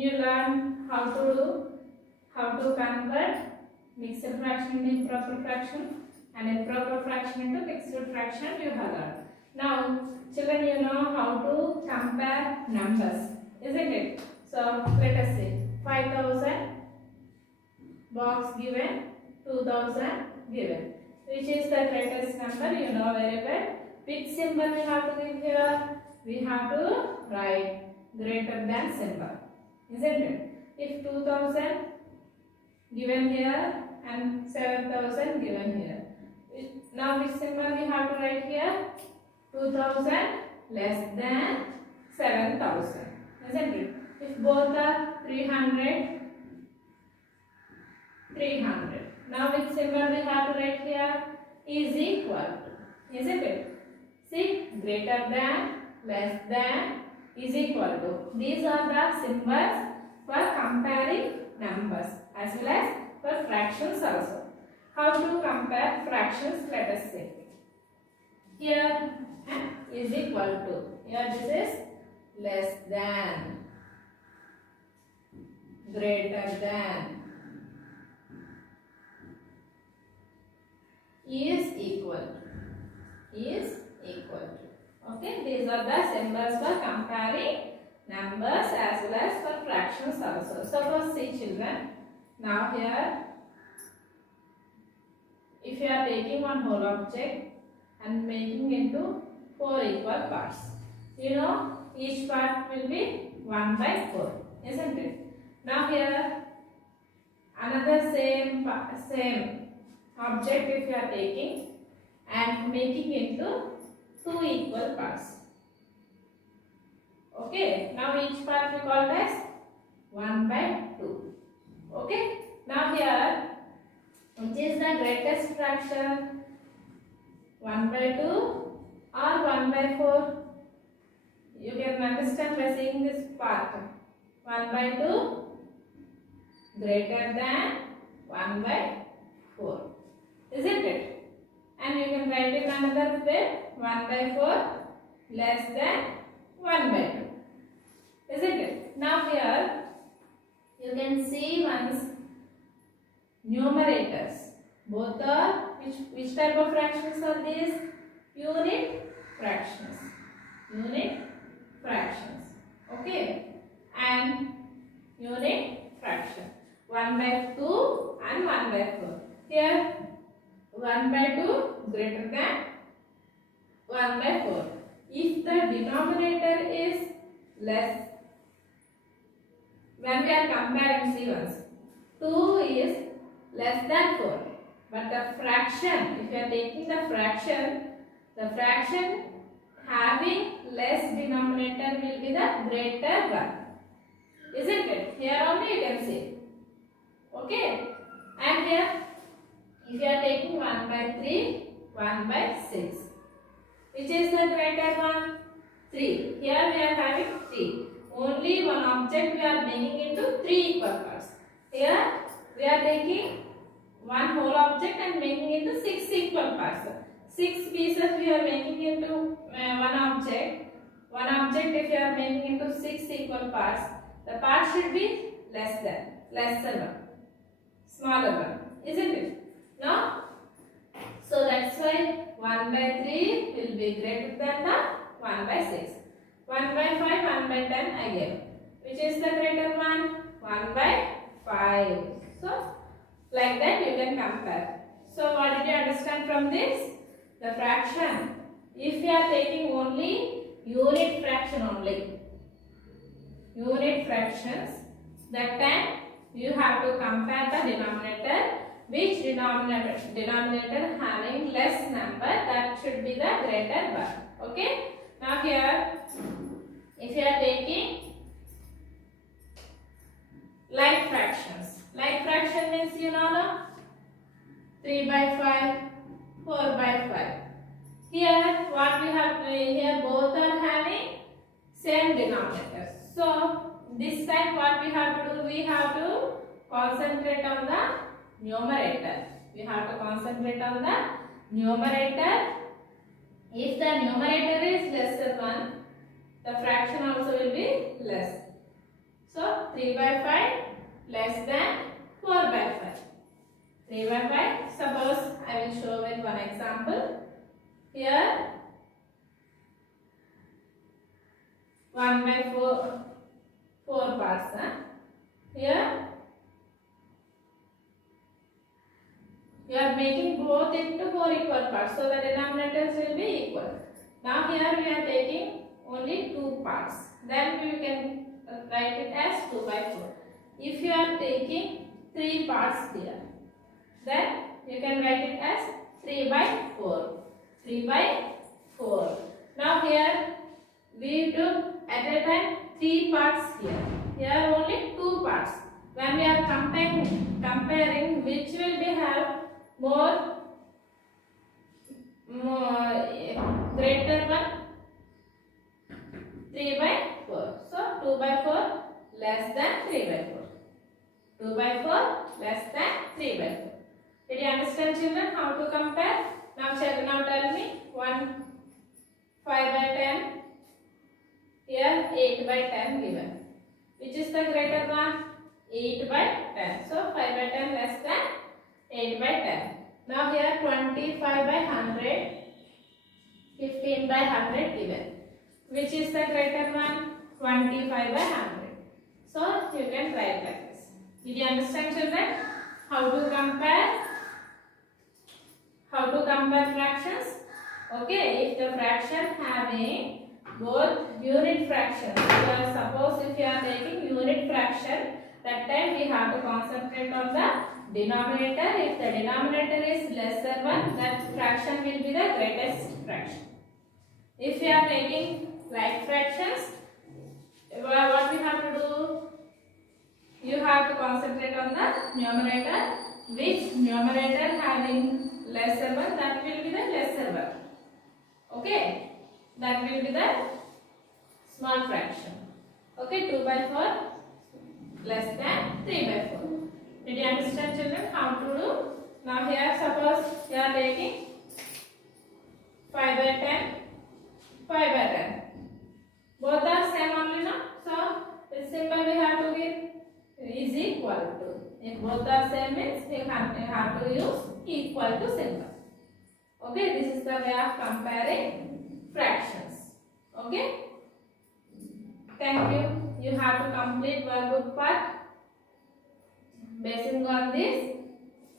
you learn how to convert mixed fraction into improper fraction and improper fraction into mixed fraction. You have learned. Now, children, you know how to compare numbers, isn't it? So let us see. 5,000 box given, 2,000 given. Which is the greatest number? You know very well. Which symbol we have to give here? We have to write greater than symbol, isn't it? If 2,000 given here and 7,000 given here. Now which symbol we have to write here? 2,000 less than 7,000, isn't it? If both are 300, 300. Now which symbol we have to write here? Is equal to, isn't it? See, greater than, less than, is equal to. These are the symbols for comparing numbers as well as for fractions also. How to compare fractions? Let us see. Here is equal to. Here this is less than, greater than, is equal to, is equal to. Okay, these are the symbols for comparing numbers as well as for fractions also. Suppose see children, now here if you are taking one whole object and making into 4 equal parts, you know each part will be 1 by 4, isn't it? Now here another same object if you are taking and making into 2 equal parts. Okay, now each part we call as 1 by 2. Okay, now here which is the greatest fraction? 1 by 2 or 1 by 4? You can understand by seeing this part. 1 by 2 greater than 1 by 4, isn't it? And you can write it another way, 1 by 4 less than 1 by 2, isn't it? Now here you can see one's numerators. Both are which type of fractions are these? Unit fractions. Unit fractions. Okay, and unit fraction. 1 by 2 and 1 by 4. Here 1 by 2 greater than 1 by 4. If the denominator is less, when we are comparing, see once, 2 is less than 4. But the fraction, if you are taking the fraction having less denominator will be the greater one, isn't it? Here only you can see. Okay, and here if you are taking 1 by 3, 1 by 6, which is the greater one? 3. Here we are having 3. Only one object we are making into 3 equal parts. Here we are taking one whole object and making into 6 equal parts. 6 pieces we are making into one object. One object if you are making into 6 equal parts, the part should be lesser one, smaller one, isn't it? No? So that's why 1 by 3 will be greater than the 1 by 6. 1 by 5, 1 by 10 again. Which is the greater one? 1 by 5. So like that you can compare. So what did you understand from this? The fraction. If you are taking only unit fraction only, unit fractions, that time you have to compare the denominator. Which denominator having less number, that should be the greater one. Okay. Now here if you are taking like fractions. Like fraction means you know no? 3 by 5, 4 by 5. Here what we have, here both are having same denominators. So this time what we have to do? We have to concentrate on the numerator. We have to concentrate on the numerator. If the numerator is lesser one, the fraction also will be less. So 3 by 5 less than 4 by 5. 3 by 5. Suppose I will show with one example. Here 1 by 4 parts. Here you are making both into 4 equal parts, so the denominators will be equal. Now here we are taking only 2 parts. Then we can write it as 2 by 4. If you are taking 3 parts here, then you can write it as 3 by 4. 3 by 4. Now here we took at a time 3 parts here. Here only 2 parts. When we are comparing which will be have more greater one, 3 by 4. So 2 by 4 less than 3 by 4. 2 by 4 less than 3 by 4. Did you understand, children, how to compare? Now tell me 1 5 by 10. Here 8 by 10 given. Which is the greater one? 8 by 10. So 5 by 10 less than 8 by 10. Now here 25 by 100, 15 by 100 given. Which is the greater one? 25 by 100. So you can write like this. Did you understand, children? How to compare? How to compare fractions? Okay, if the fraction having both unit fractions, suppose if you are taking unit fraction, that time we have to concentrate on the denominator. If the denominator is lesser one, that fraction will be the greatest fraction. If you are taking like fractions, what we have to do? You have to concentrate on the numerator. Which numerator having lesser one, that will be the lesser one. Okay, that will be the small fraction. Okay, 2 by 4 less than 3 by 4. Did you understand, children, how to do? Now here suppose you are taking 5 by 10, 5 by 10. Both are same only, no? So this symbol we have to give is equal to. If both are same means you have to use equal to symbol. Okay, this is the way of comparing fractions. Okay. Thank you. You have to complete workbook part basing on this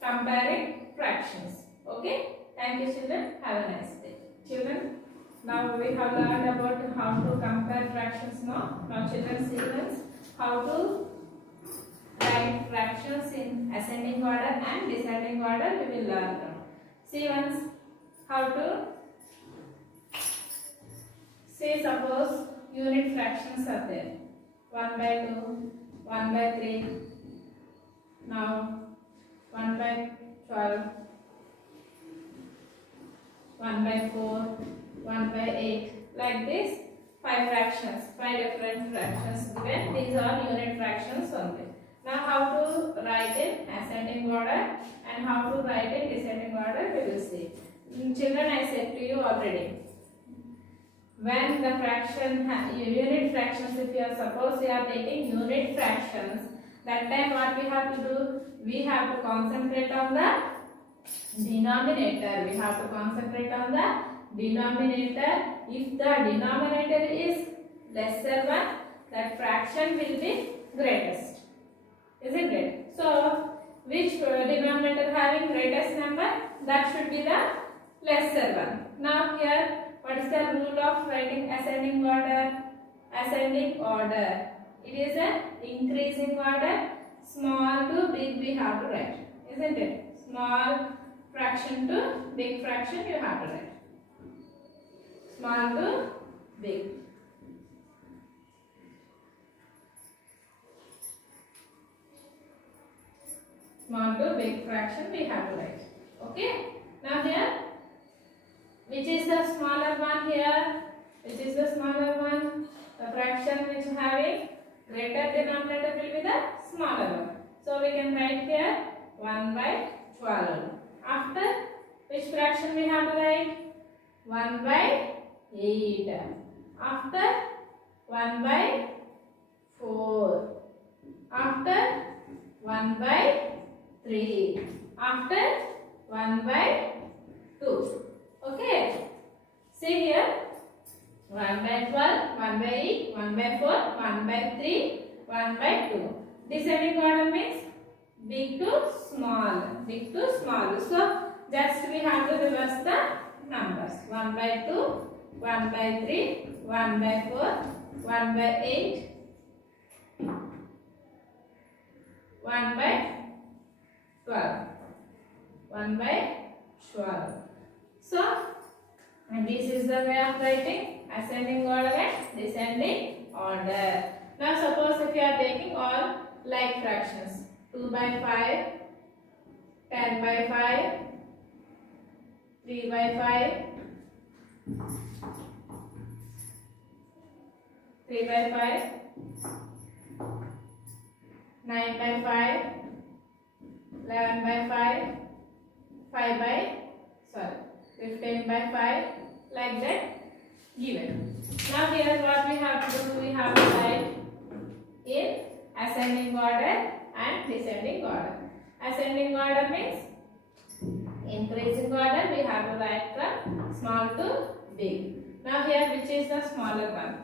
comparing fractions. Okay. Thank you, children. Have a nice day. Children, now we have learned about how to compare fractions now. Now children, see once how to write fractions in ascending order and descending order we will learn now. See once how to say suppose unit fractions are there. 1 by 2, 1 by 3, now 1 by 12, 1 by 4, 1 by 8, like this 5 fractions, 5 different fractions given. These are unit fractions only. Now how to write in ascending order and how to write in descending order we will see. Children, I said to you already, when the fraction unit fractions, if you are suppose you are taking unit fractions, that time what we have to do? We have to concentrate on the denominator. We have to concentrate on the denominator. If the denominator is lesser one, that fraction will be greatest, isn't it? So which denominator having greatest number? That should be the lesser one. Now here, what is the rule of writing ascending order? Ascending order. It is an increasing order. Small to big we have to write, isn't it? Small fraction to big fraction you have to write. Small to big. Small to big fraction we have to write. Okay. Now here, which is the smaller one here? Which is the smaller one? The fraction which having greater denominator will be the smaller one. So we can write here 1 by 12. After, which fraction we have to write? 1 by 8. After, 1 by 4. after 1 by 3, after 1 by 2. Okay. See here, 1 by 12, 1 by 8, 1 by 4, 1 by 3, 1 by 2. Descending order means big to small, big to small. So just we have to reverse the numbers. 1 by 2, 1 by 3, 1 by 4, 1 by 8, 1 by 12, 1 by 12. So this is the way of writing ascending order and descending order. Now suppose if you are taking all like fractions, 2 by 5, 10 by 5, 3 by 5, 3 by 5, 9 by 5, 11 by 5, 5 by 15 by 5, like that given. Now here what we have to do, we have to write in ascending order and descending order. Ascending order means increasing order, we have to write from small to big. Now here which is the smaller one?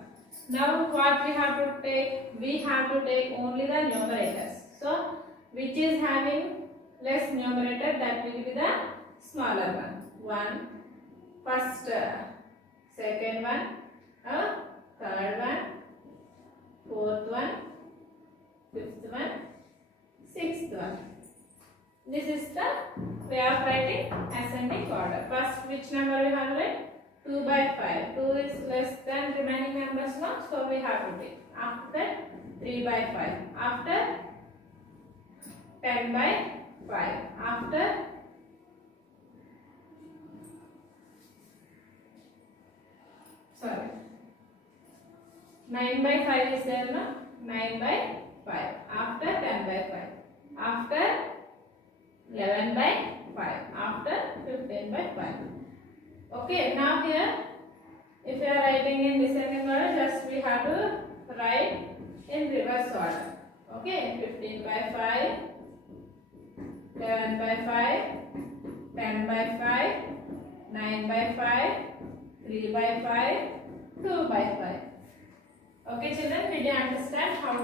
Now what we have to take? We have to take only the numerators. So which is having less numerator, that will be the smaller one. First, second one, third one, fourth one, fifth one, sixth one. This is the way of writing ascending order. First, which number we have to write? 2 by 5. 2 is less than remaining numbers now, so we have to take. After that, 3 by 5. After 10 by 5. After 9 by 5 is there, no? 9 by 5. After 10 by 5. After 11 by 5. After 15 by 5. Okay, now here, if you are writing in descending order, just we have to write in reverse order. Okay, 15 by 5, 11 by 5, 10 by 5, 9 by 5, 3 by 5, 2 by 5. Okay children, did you understand how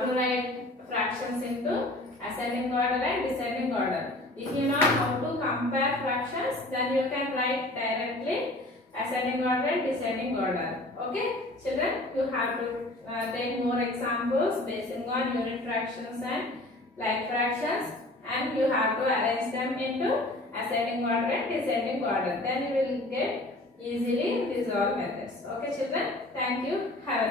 to write fractions into ascending order and descending order? If you know how to compare fractions, then you can write directly ascending order and descending order. Okay children, you have to take more examples based on unit fractions and like fractions, and you have to arrange them into ascending order and descending order. Then you will get easily resolve methods. Okay children, thank you. Have a